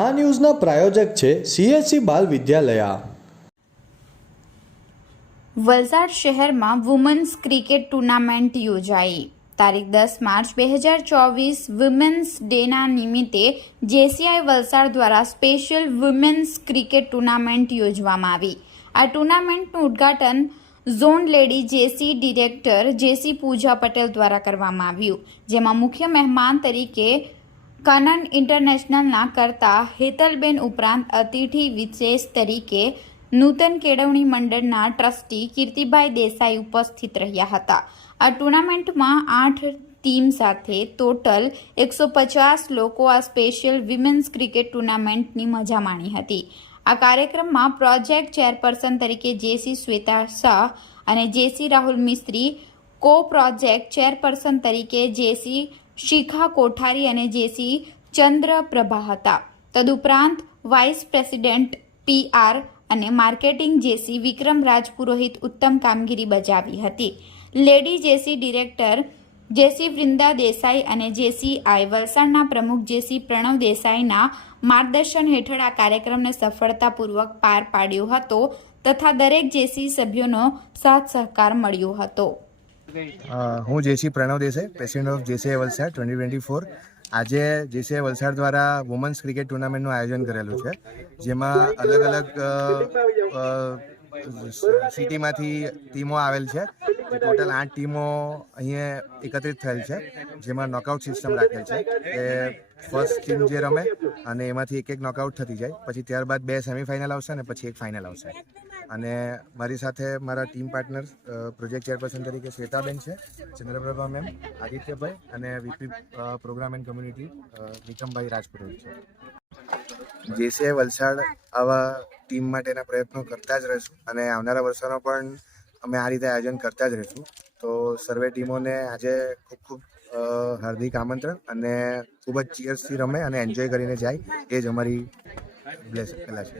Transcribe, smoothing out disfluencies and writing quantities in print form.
આ ન્યૂઝના પ્રાયોજક છે CSC બાલ વિદ્યાલયા। વલસાડ શહેરમાં વુમન્સ ક્રિકેટ ટુર્નામેન્ટ યોજાઈ। તારીખ 10 માર્ચ 2024 વુમેન્સ ડેના નિમિત્તે JCI વલસાડ દ્વારા સ્પેશિયલ વુમેન્સ ક્રિકેટ ટુર્નામેન્ટ યોજવામાં આવી। આ ટુર્નામેન્ટનું ઉદ્ઘાટન zone lady JC director JC પૂજા પટેલ દ્વારા કરવામાં આવ્યું, જેમાં મુખ્ય મહેમાન તરીકે કાનન ઇન્ટરનેશનલના કરતા હેતલબેન ઉપરાંત અતિથિ વિશેષ તરીકે નૂતન કેળવણી મંડળના ટ્રસ્ટી કીર્તિભાઈ દેસાઈ ઉપસ્થિત રહ્યા હતા। આ ટુર્નામેન્ટમાં 8 ટીમ સાથે ટોટલ 150 લોકો આ સ્પેશિયલ વિમેન્સ ક્રિકેટ ટુર્નામેન્ટની મજા માણી હતી। આ કાર્યક્રમમાં પ્રોજેક્ટ ચેરપર્સન તરીકે JC શ્વેતા શાહ અને JC રાહુલ મિસ્ત્રી, કો પ્રોજેક્ટ ચેરપર્સન તરીકે JC શિખા કોઠારી અને JC ચંદ્રપ્રભા હતા। તદુપરાંત વાઇસ પ્રેસિડેન્ટ PR અને માર્કેટિંગ JC વિક્રમ રાજ પુરોહિત ઉત્તમ કામગીરી બજાવી હતી। Lady JC director JC Vrinda Desai અને JCI વલસાડના પ્રમુખ JC પ્રણવ દેસાઈના માર્ગદર્શન હેઠળ આ કાર્યક્રમને સફળતાપૂર્વક પાર પાડ્યો હતો તથા દરેક JC સભ્યોનો સાથ સહકાર મળ્યો હતો। હું JC Pranav Desai, president of JCI Valsad 2024। આજે JCI વલસાડ દ્વારા વુમન્સ ક્રિકેટ ટુર્નામેન્ટનું આયોજન કરેલું છે, જેમાં અલગ અલગ સિટીમાંથી ટીમો આવેલ છે। ટોટલ 8 ટીમો અહીંયા એકત્રિત થયેલ છે, જેમાં નોકઆઉટ સિસ્ટમ રાખેલ છે કે ફર્સ્ટ ટીમ જે રમે અને એમાંથી એક નોકઆઉટ થતી જાય, પછી ત્યારબાદ 2 સેમિફાઇનલ આવશે અને પછી 1 ફાઇનલ આવશે। અને મારી સાથે મારા ટીમ પાર્ટનર પ્રોજેક્ટ ચેરપર્સન તરીકે શ્વેતાબેન છે, ચંદ્રપ્રભા મેમ, આદિત્યભાઈ અને VP પ્રોગ્રામ એન્ડ કમ્યુનિટી વિક્રમભાઈ રાજપુરોહિત છે। JCI વલસાડ આવા ટીમ માટેના પ્રયત્નો કરતા જ રહીશું અને આવનારા વર્ષોમાં પણ અમે આ રીતે આયોજન કરતા જ રહીશું। તો સર્વે ટીમોને આજે ખૂબ ખૂબ હાર્દિક આમંત્રણ અને ખૂબ જ ચીયર્સથી રમે અને એન્જોય કરીને જાય, એ જ અમારી પહેલાં છે।